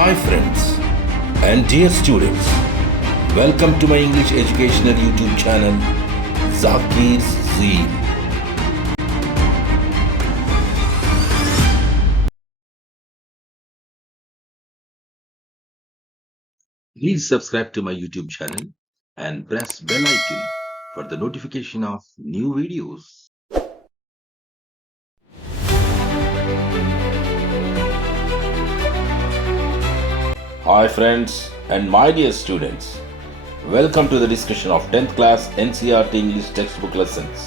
Hi friends and dear students, welcome to my English educational YouTube channel Zakir's Zee. Please subscribe to my YouTube channel and press bell icon for the notification of new videos. Hi friends and my dear students, welcome to the discussion of 10th class NCERT English textbook lessons.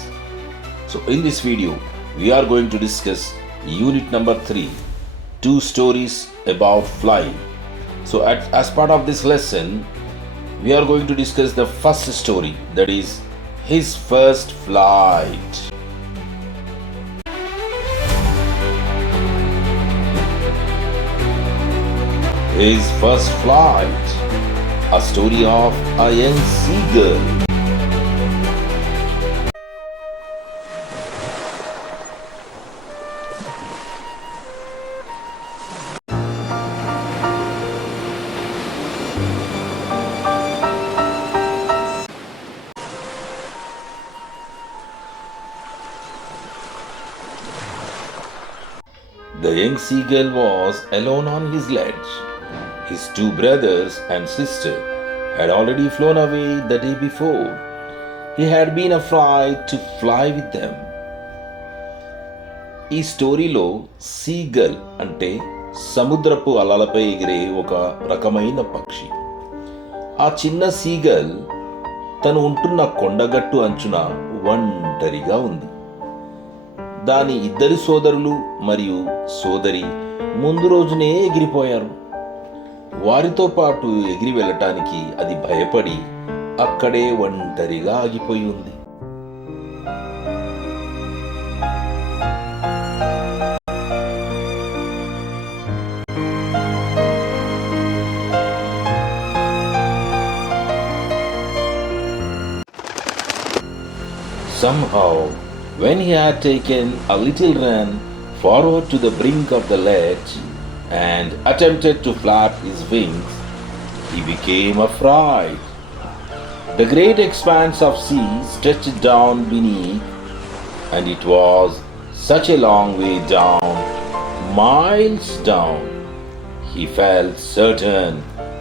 So in this video, we are going to discuss unit number 3, 2 stories about flying. So as part of this lesson, we are going to discuss the first story, that is his first flight. His first flight, a story of a young seagull. The young seagull was alone on his ledge. His two brothers and sister had already flown away the day before. He had been afraid to fly with them. ఈ స్టోరీలో సీగల్ అంటే సముద్రపు అలలపై ఎగిరే ఒక రకమైన పక్షి. ఆ చిన్న సీగల్ తను ఉంటున్న కొండగట్టు అంచున ఒంటరిగా ఉంది. దాని ఇద్దరి సోదరులు మరియు సోదరి ముందు రోజునే ఎగిరిపోయారు. వారితో పాటు ఎగిరి వెళ్ళటానికి అది భయపడి అక్కడే ఒంటరిగా ఆగిపోయి ఉంది. Somehow, when he had taken a little run forward to the brink of the ledge and attempted to flap his wings, he became afraid. The great expanse of sea stretched down beneath, and it was such a long way down, miles down. He felt certain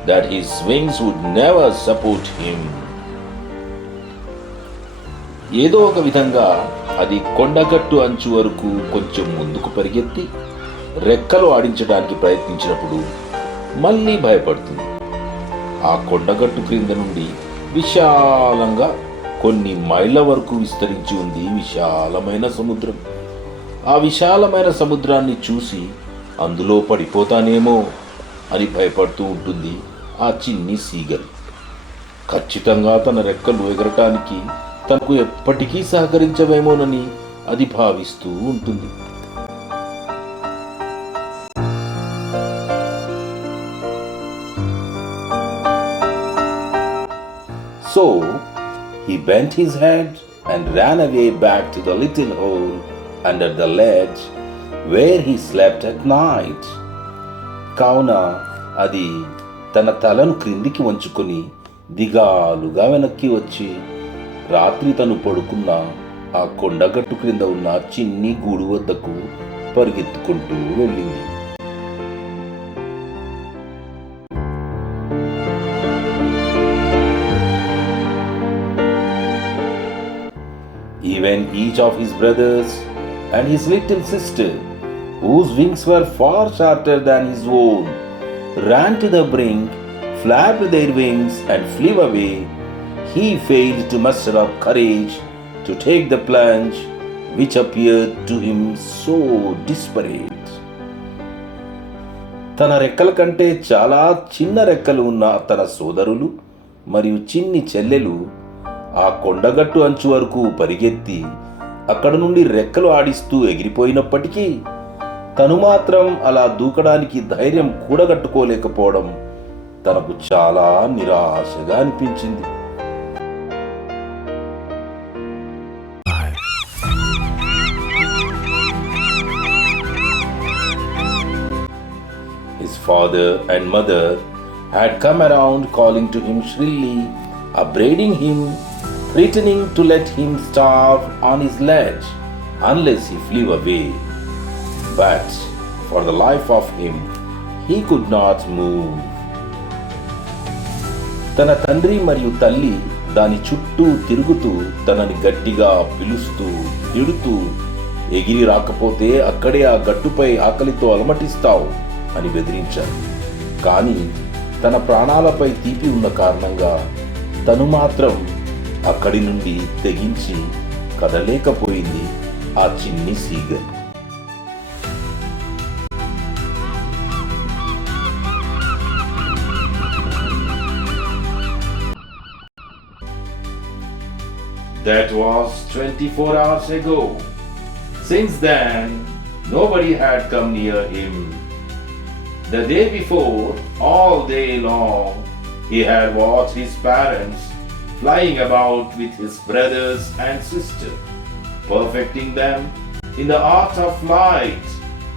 that his wings would never support him. ఏదో ఒక విధంగా అది కొండగట్టు అంచు వరకు కొంచెం ముందుకు పరిగెత్తి రెక్కలు ఆడించడానికి ప్రయత్నించినప్పుడు మళ్ళీ భయపడుతుంది. ఆ కొండగట్టు క్రింద నుండి విశాలంగా కొన్ని మైళ్ళ వరకు విస్తరించి ఉంది విశాలమైన సముద్రం. ఆ విశాలమైన సముద్రాన్ని చూసి అందులో పడిపోతానేమో అని భయపడుతూ ఉంటుంది ఆ చిన్ని సీగల్. ఖచ్చితంగా తన రెక్కలు ఎగరటానికి తనకు ఎప్పటికీ సహకరించవేమోనని అది భావిస్తూ ఉంటుంది. So he bent his head and ran away back to the little hole under the ledge where he slept at night. కావున అది తన తలను క్రిందికి వంచుకొని దిగాలుగా వెనక్కి వచ్చి రాత్రి తను పడుకున్న ఆ కొండగట్టు క్రింద ఉన్న చిన్ని గూడు వద్దకు పరిగెత్తుకుంటూ వెళ్ళింది. Even each of his brothers and his little sister, whose wings were far shorter than his own, ran to the brink, flapped their wings and flew away. He failed to muster up courage to take the plunge, which appeared to him so desperate. తన రెక్కల కంటే చాలా చిన్న రెక్కలు ఉన్న తన సోదరులు మరియు చిన్ని చెల్లెలు ఆ కొండగట్టు అంచు వరకు పరిగెత్తి అక్కడ నుండి రెక్కలు ఆడిస్తూ ఎగిరిపోయినప్పటికీ తను మాత్రం అలా దూకడానికి ధైర్యం కూడగట్టుకోలేకపోవడం తనకు చాలా నిరాశగా అనిపించింది. father and mother had come around calling to him shrilly, upbraiding him, threatening to let him starve on his ledge unless he flew away. But for the life of him, he could not move. తన తండ్రి మరియు తల్లి దాని చుట్టూ తిరుగుతూ తనని గట్టిగా పిలుస్తూ తిడుతూ, ఎగిరి రాకపోతే అక్కడే ఆ గట్టుపై ఆకలితో అలమటిస్తావు అని బెదిరించారు. కానీ తన ప్రాణాలపై తీపి ఉన్న కారణంగా తను మాత్రం అక్కడి నుండి తెగించి కదలేకపోయింది ఆ చిన్ని seagull. That was 24 hours ago. Since then, nobody had come near him. The day before, all day long, he had watched his parents flying about with his brothers and sisters, perfecting them in the art of flight,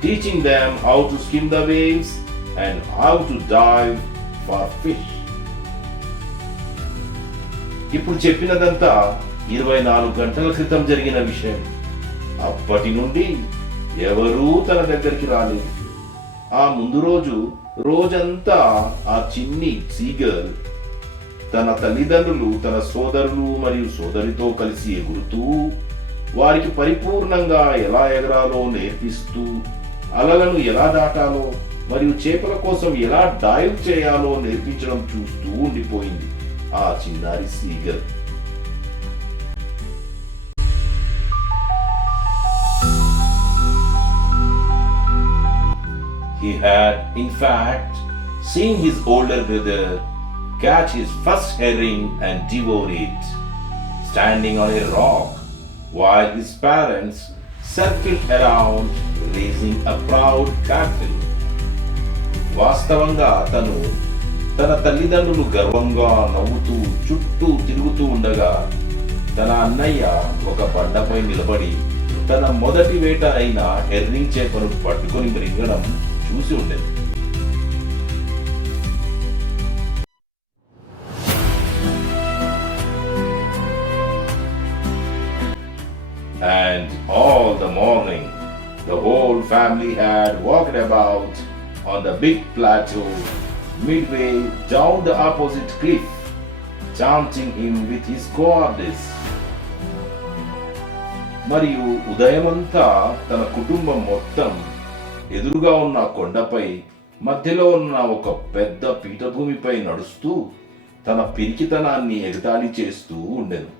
teaching them how to skim the waves and how to dive for fish. ఇప్పుడు చెప్పినదంతా 24 గంటల క్రితం జరిగిన విషయం. అప్పటి నుండి ఎవరూ తన దగ్గరికి రాలేదు. ఆ ముందు రోజంతా ఆ చిన్ని సీగల్ తన తల్లిదండ్రులు, తన సోదరులు మరియు సోదరితో కలిసి ఎగురుతూ, వారికి పరిపూర్ణంగా ఎలా ఎగరాలో నేర్పిస్తూ, అలలను ఎలా దాటాలో మరియు చేపల కోసం ఎలా డైవ్ చేయాలో నేర్పించడం చూస్తూ ఉండిపోయింది ఆ చిన్నారి seagull. He had, in fact, seen his older brother catch his first herring and devour it, standing on a rock, while his parents circled around, raising a proud cackle. వాస్తవంగా తన తల్లిదండ్రులు గర్వంగా నవ్వుతూ చుట్టూ తిరుగుతూ ఉండగా, తన అన్నయ్య ఒక బండపై నిలబడి తన మొదటి వేట అయిన హెర్రింగ్ చేపను పట్టుకొని మృంగడం చూసి ఉండేది. And all the morning, the whole family had walked about on the big plateau midway down the opposite cliff, chanting him with his goddess. మరియు ఉదయమంతా తన కుటుంబం మొత్తం ఎదురుగా ఉన్న కొండపై మధ్యలో ఉన్న ఒక పెద్ద పీఠభూమిపై నడుస్తూ తన పిరికితనాన్ని ఎగతాళి చేస్తూ ఉండెను.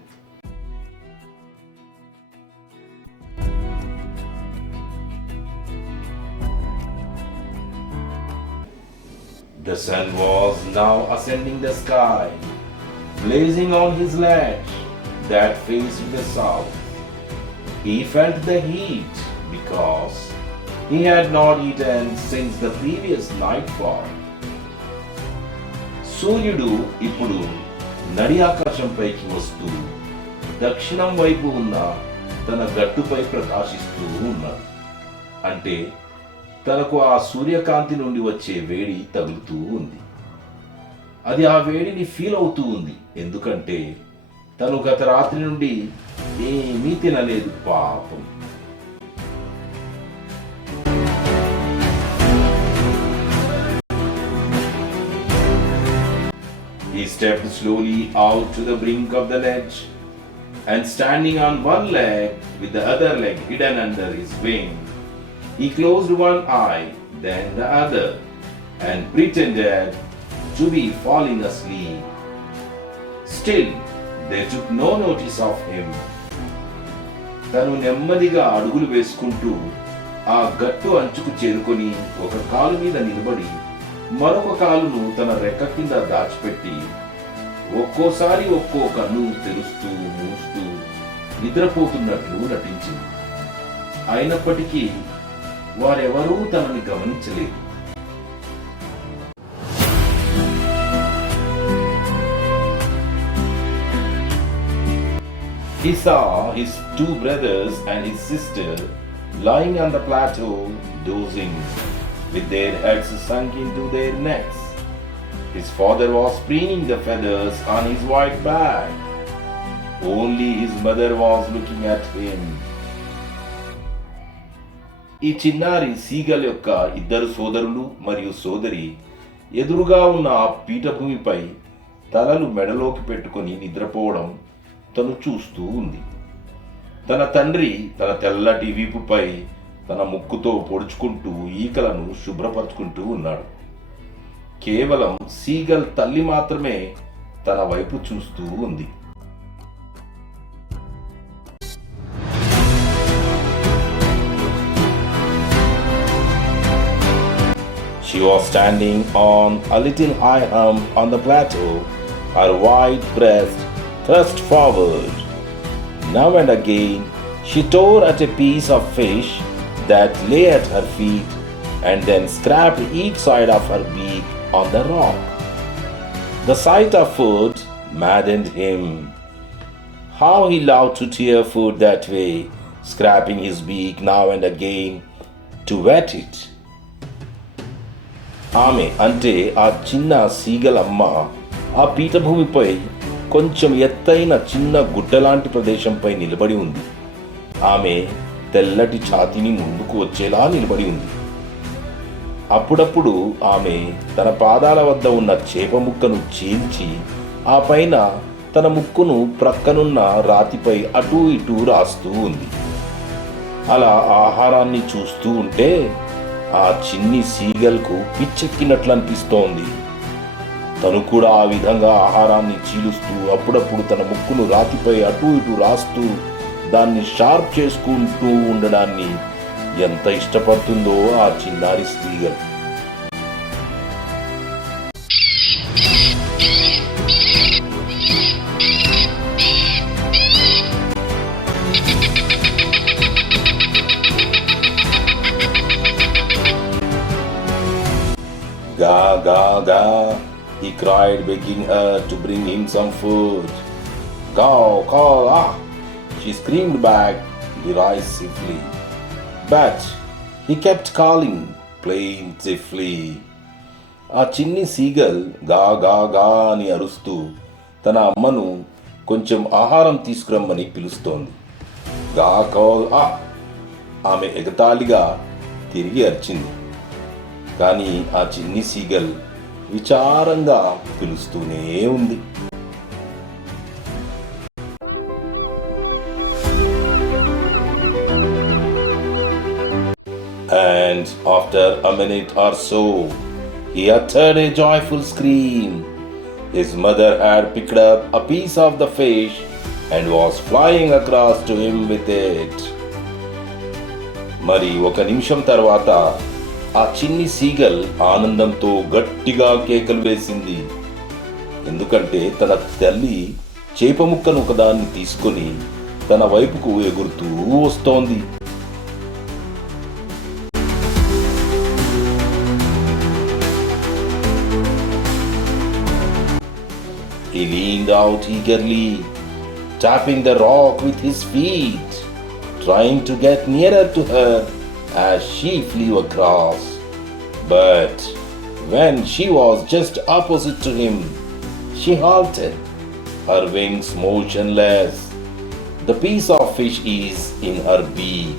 The sun was now ascending the sky, blazing on his ledge that faced the south. He felt the heat because he had not eaten since the previous nightfall. సూర్యుడు ఇప్పుడు నడి ఆకాశంపైకి వస్తూ దక్షిణం వైపు ఉన్న తన గట్టుపై ప్రకాశిస్తూ ఉన్నాడు. అంటే తనకు ఆ సూర్యకాంతి నుండి వచ్చే వేడి తగులుతూ ఉంది. అది ఆ వేడిని ఫీల్ అవుతూ ఉంది, ఎందుకంటే తను గత రాత్రి నుండి ఏమీ తినలేదు పాపం. He stepped slowly out to the brink of the ledge, and standing on one leg with the other leg hidden under his wing, he closed one eye, then the other, and pretended to be falling asleep. Still, they took no notice of him. తను నెమ్మదిగా అడుగులు వేసుకుంటూ ఆ గట్టు అంచుకు చేరుకొని ఒక కాలు మీద నిలబడి మరొక కాలును తన రెక్క కింద దాచిపెట్టి ఒక్కోసారి ఒక్కో కన్ను తెరుస్తూ మూస్తూ నిద్రపోతున్నట్లు నటించింది. అయినప్పటికీ వారెవరూ తనని గమనించలేదు. He saw his two brothers and his sister lying on the plateau, dozing, with their heads sunk into their necks. His father was preening the feathers on his white back. Only his mother was looking at him. ఈ చిన్నారి సీగల్ యొక్క ఇద్దరు సోదరులు మరియు సోదరి ఎదురుగా ఉన్న ఆ పీఠభూమిపై తలలు మెడలోకి పెట్టుకొని నిద్రపోవడం తను చూస్తూ ఉంది. తన తండ్రి తన తెల్లటి వీపుపై తన ముక్కుతో పొడుచుకుంటూ ఈకలను శుభ్రపరుచుకుంటూ ఉన్నాడు. కేవలం సీగల్ తల్లి మాత్రమే తన వైపు చూస్తూ ఉంది. She was standing on a little high hump on the plateau, her white breast thrust forward. Now and again, she tore at a piece of fish that lay at her feet and then scraped each side of her beak on the rock. The sight of food maddened him. How he loved to tear food that way, scraping his beak now and again to wet it. ఆమె అంటే ఆ చిన్న సీగల్ అమ్మ ఆ పీఠభూమిపై కొంచెం ఎత్తైన చిన్న గుడ్డలాంటి ప్రదేశంపై నిలబడి ఉంది. ఆమె తెల్లటి ఛాతీని ముందుకు వచ్చేలా నిలబడి ఉంది. అప్పుడప్పుడు ఆమె తన పాదాల వద్ద ఉన్న చేప ముక్కను చీల్చి ఆ పైన తన ముక్కును ప్రక్కనున్న రాతిపై అటూ ఇటూ రాస్తూ ఉంది. అలా ఆహారాన్ని చూస్తూ ఉంటే ఆ చిన్ని సీగల్కు పిచ్చెక్కినట్లు అనిపిస్తోంది. తను కూడా ఆ విధంగా ఆహారాన్ని చీలుస్తూ అప్పుడప్పుడు తన ముక్కును రాతిపై అటూ ఇటూ రాస్తూ దాన్ని షార్ప్ చేసుకుంటూ ఉండడాన్ని ఎంత ఇష్టపడుతుందో ఆ చిన్నారి seagull. Ga, ga, ga, he cried, begging her to bring him some food. Caw, caw, ah, she screamed back derisively. But he kept calling plaintively. ఆ చిన్ని సీగల్ గా గా గా అని అరుస్తూ తన అమ్మను కొంచెం ఆహారం తీసుకురమ్మని పిలుస్తోంది. గా కాల్ ఆ, ఆమె ఎగతాళిగా తిరిగి అరిచింది. కానీ ఆ చిన్ని సీగల్ విచారంగా పిలుస్తూనే ఉంది. And after a minute or so, he uttered a joyful scream. His mother had picked up a piece of the fish and was flying across to him with it. మరి ఒక నిమిషం తర్వాత ఆ చిన్ని సీగల్ ఆనందంతో గట్టిగా కేకలు వేసింది. ఎందుకంటే తన తల్లి చేప ముక్కను ఒకదాన్ని తీసుకొని తన వైపుకు ఎగురుతూ వస్తోంది. He leaned out eagerly, tapping the rock with his feet, trying to get nearer to her as she flew across. But when she was just opposite to him, she halted, her wings motionless. The piece of fish is in her beak,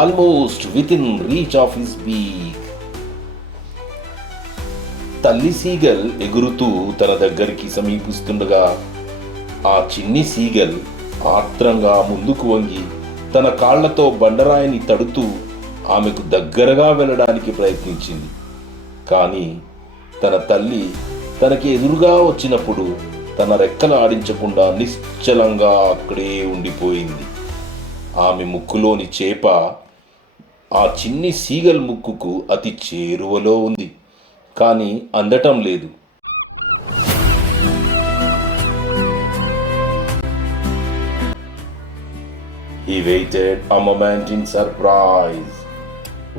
almost within reach of his beak. తల్లి సీగల్ ఎగురుతూ తన దగ్గరికి సమీపిస్తుండగా ఆ చిన్ని సీగల్ ఆత్రంగా ముందుకు వంగి తన కాళ్లతో బండరాయిని తడుతూ ఆమెకు దగ్గరగా వెళ్ళడానికి ప్రయత్నించింది. కానీ తన తల్లి తనకి ఎదురుగా వచ్చినప్పుడు తన రెక్కలు ఆడించకుండా నిశ్చలంగా అక్కడే ఉండిపోయింది. ఆమె ముక్కులోని చేప ఆ చిన్ని సీగల్ ముక్కుకు అతి చేరువలో ఉంది, కానీ అందటం లేదు. He waited a moment in surprise,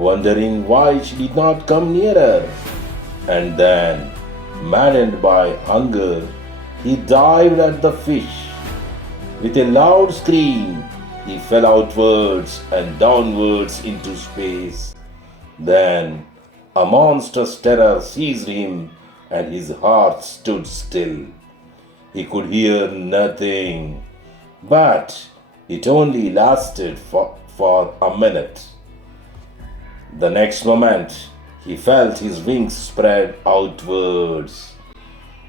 wondering why she did not come nearer. And then, maddened by hunger, he dived at the fish. With a loud scream, he fell outwards and downwards into space. Then, A monstrous terror seized him and his heart stood still. He could hear nothing, but it only lasted for a minute. The next moment, he felt his wings spread outwards.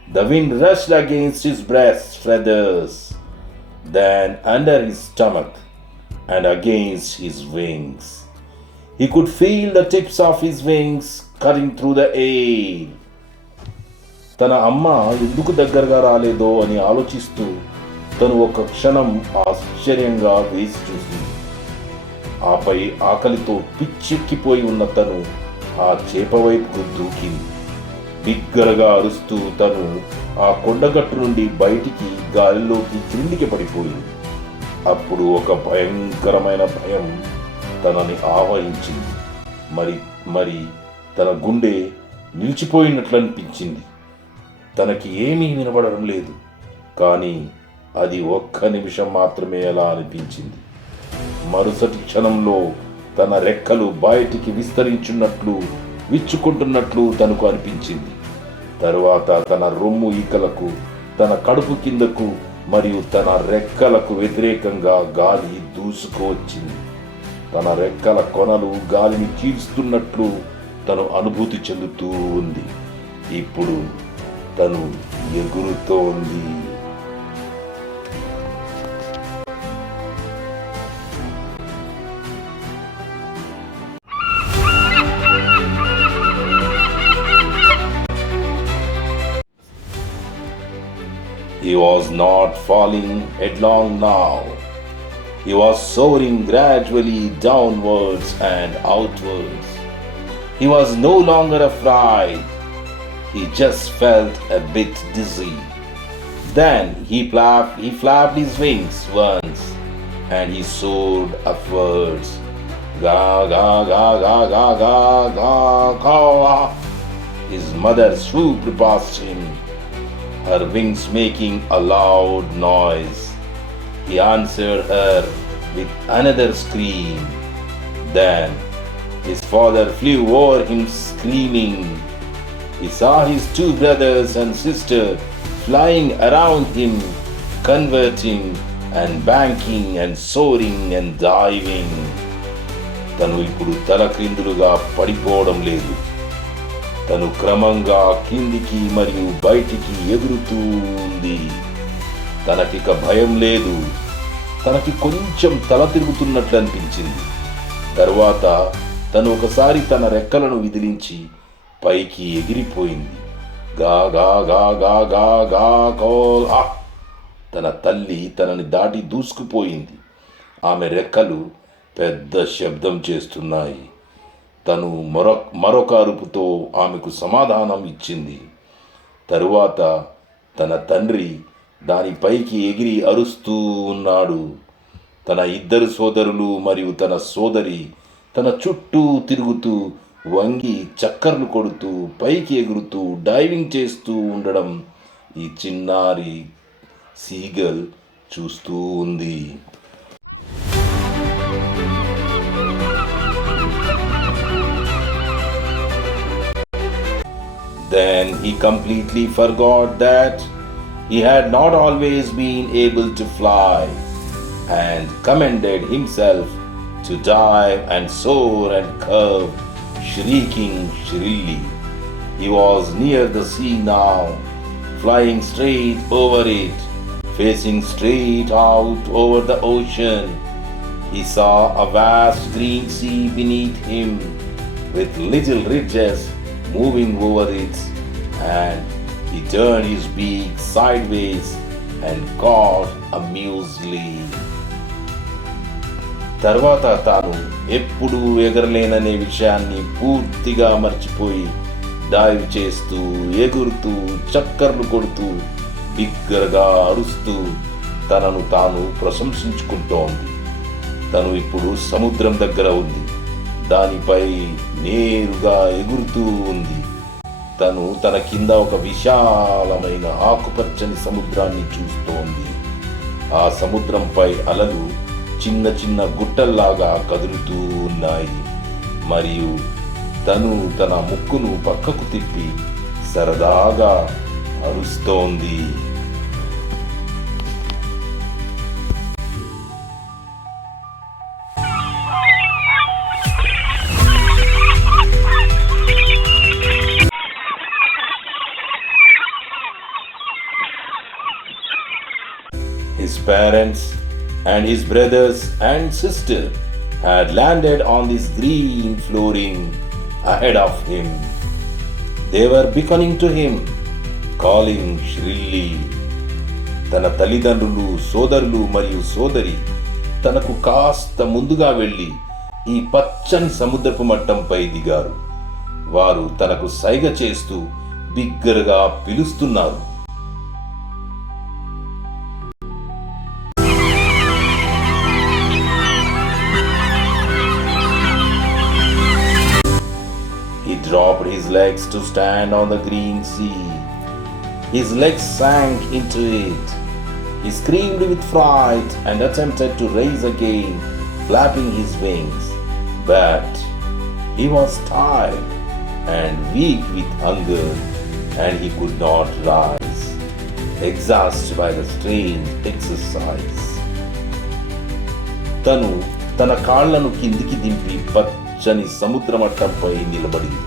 The wind rushed against his breast feathers, then under his stomach and against his wings. He could feel the tips of his wings cutting through the air. తన అమ్మ ఎందుకు దగ్గరగా రాలేదో అని ఆలోచిస్తూ తను ఒక క్షణం ఆశ్చర్యంగా వేసి చూసింది. ఆపై ఆకలితో పిచ్చెక్కిపోయి ఉన్న తను ఆ చేప వైపుకు దూకింది. బిగ్గరగా అరుస్తూ తను ఆ కొండగట్టు నుండి బయటికి గాలిలోకి క్రిందికి పడిపోయింది. అప్పుడు ఒక భయంకరమైన భయం తనని ఆవరించింది. మరి తన గుండె నిలిచిపోయినట్లు అనిపించింది. తనకి ఏమీ వినబడడం లేదు, కానీ అది ఒక్క నిమిషం మాత్రమే అలా అనిపించింది. మరుసటి క్షణంలో తన రెక్కలు బయటికి విస్తరించున్నట్లు విచ్చుకుంటున్నట్లు తనకు అనిపించింది. తరువాత తన రొమ్ము ఈకలకు, తన కడుపు కిందకు మరియు తన రెక్కలకు వ్యతిరేకంగా గాలి దూసుకువచ్చింది. తన రెక్కల కొనలు గాలిని చీల్స్తున్నట్లు తను అనుభూతి చెందుతూ ఉంది. ఇప్పుడు తను ఎగురుతోంది. He was not falling headlong now. He was soaring gradually downwards and outwards. He was no longer afraid. He just felt a bit dizzy. Then he flapped his wings once and he soared upwards. Ga ga ga ga ga ga ga ga. His mother swooped past him, her wings making a loud noise. He answered her with another scream. Then his father flew over him screaming. He saw his two brothers and sister flying around him, converting and banking and soaring and diving. తను ఇప్పుడు తలక్రిందులుగా పడిపోవడం లేదు. తను క్రమంగా కిందికి మరియు బయటికి ఎగురుతూ ఉంది. తనకిక భయం లేదు. తనకి కొంచెం తల తిరుగుతున్నట్లు అనిపించింది. తరువాత తను ఒకసారి తన రెక్కలను విదిలించి పైకి ఎగిరిపోయింది. గా గా గా గా గా గా కోల్. తన తల్లి తనని దాటి దూసుకుపోయింది. ఆమె రెక్కలు పెద్ద శబ్దం చేస్తున్నాయి. తను మరొక అరుపుతో ఆమెకు సమాధానం ఇచ్చింది. తరువాత తన తండ్రి దానిపైకి ఎగిరి అరుస్తూ ఉన్నాడు. తన ఇద్దరు సోదరులు మరియు తన సోదరి తన చుట్టూ తిరుగుతూ, వంగి చక్కర్లు కొడుతూ, పైకి ఎగురుతూ, డైవింగ్ చేస్తూ ఉండడం ఈ చిన్నారి సీగల్ చూస్తూ ఉంది. Then he completely forgot that he had not always been able to fly, and commended himself to dive and soar and curve, shrieking shrilly. He was near the sea now, flying straight over it, facing straight out over the ocean. He saw a vast green sea beneath him, with little ridges moving over it, and he turned his beak sideways and caught a muesli. తర్వాత తాను ఎప్పుడూ ఎగరలేననే విషయాన్ని పూర్తిగా మర్చిపోయి డైవ్ చేస్తూ, ఎగురుతూ, చక్కర్లు కొడుతూ, బిగ్గరగా అరుస్తూ తనను తాను ప్రశంసించుకుంటోంది. తను ఇప్పుడు సముద్రం దగ్గర ఉంది. దానిపై నేరుగా ఎగురుతూ ఉంది. తను తన కింద ఒక విశాలమైన ఆకుపచ్చని సముద్రాన్ని చూస్తోంది. ఆ సముద్రంపై అలలు చిన్న చిన్న గుట్టల్లాగా కదులుతూ ఉన్నాయి. మరియు తను తన ముక్కును పక్కకు తిప్పి సరదాగా అరుస్తోంది. His parents and his brothers and sister had landed on this green flooring ahead of him. They were beckoning to him, calling shrilly. తన తల్లిదండ్రులు, సోదరులు మరియు సోదరి తనకు కాస్త ముందుగా వెళ్ళి ఈ పచ్చని సముద్రపు మట్టంపై దిగారు. వారు తనకు సైగ చేస్తూ బిగ్గరగా పిలుస్తున్నారు. He dropped his legs to stand on the green sea. His legs sank into it. He screamed with fright and attempted to rise again, flapping his wings. But he was tired and weak with hunger, and he could not rise, exhausted by the strange exercise. తను తన కాళ్లను కిందికి దింపి పచ్చని సముద్రమట్టంపై నిలబడింది.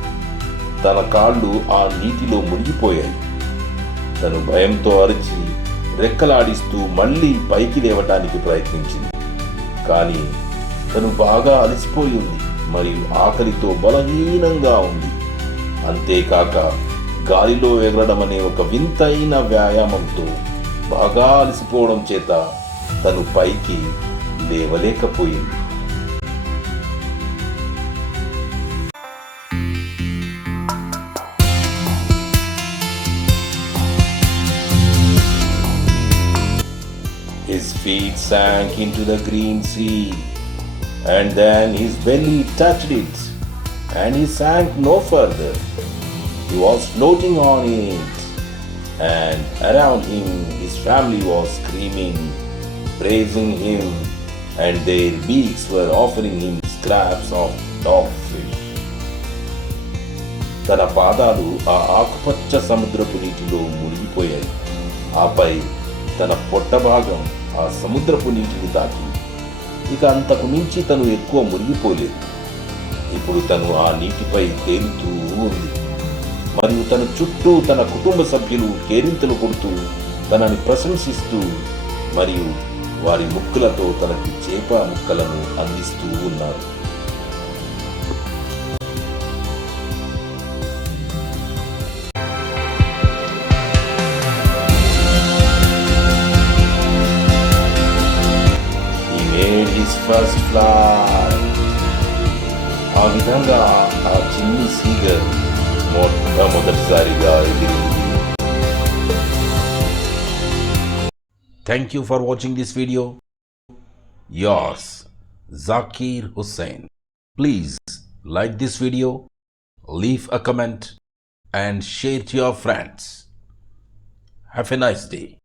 తన కాళ్ళు ఆ నీటిలో మునిగిపోయాయి. తను భయంతో అరిచి రెక్కలాడిస్తూ మళ్ళీ పైకి లేవటానికి ప్రయత్నించింది. కానీ తను బాగా అలసిపోయి ఉంది మరియు ఆకలితో బలహీనంగా ఉంది. అంతేకాక గాలిలో ఎగరడం అనే ఒక వింతైన వ్యాయామంతో బాగా అలసిపోవడం చేత తను పైకి లేవలేకపోయింది. His feet sank into the green sea, and then his belly touched it, and he sank no further. He was floating on it, and around him his family was screaming, praising him, and their beaks were offering him scraps of dogfish. తన పాదాలు ఆ ఆకుపచ్చ సముద్రపు నీటిలో మునిగిపోయాయి. ఆపై తన పొట్ట భాగం ఆ సముద్రపు నీటిని తాకింది. ఇక అంతకు మించి తను ఎక్కువ మునిగిపోలేదు. ఇప్పుడు తను ఆ నీటిపై తేలుతూ ఉంది మరియు తన చుట్టూ తన కుటుంబ సభ్యులు కేరింతలు కొడుతూ తనని ప్రశంసిస్తూ మరియు వారి ముక్కులతో తనకి చేప ముక్కలను అందిస్తూ ఉన్నారు. His first flight. ఆ విధంగా ఆ చిన్ని సీగల్ మొట్టమొదటిసారిగా ఎగిరింది. Thank you for watching this video. Yours, Zakir Hussain. Please like this video, leave a comment and share to your friends. Have a nice day.